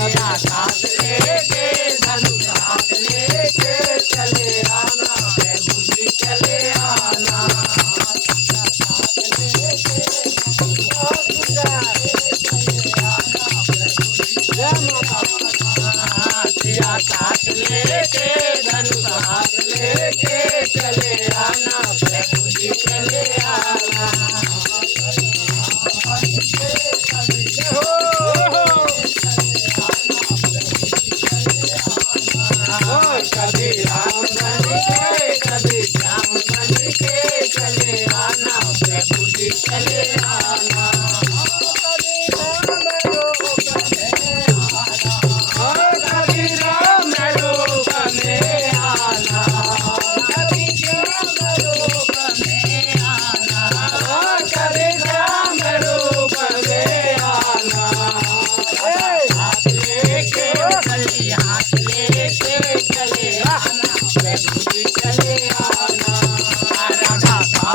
सिया साथ लेके धनुष हाथ लेके चले आना प्रभु जी चले आना सिया साथ लेके धनुष हाथ लेके चले आना प्रभु जी चले आना कभी राम बन के कभी श्याम बन के चले आना प्रभु जी चले आना कभी राम रूप में आना कभी श्याम रूप में आना कभी राम रूप में आना हाथ लेके चले हाथ लेके चले आना प्रभु जी चले आना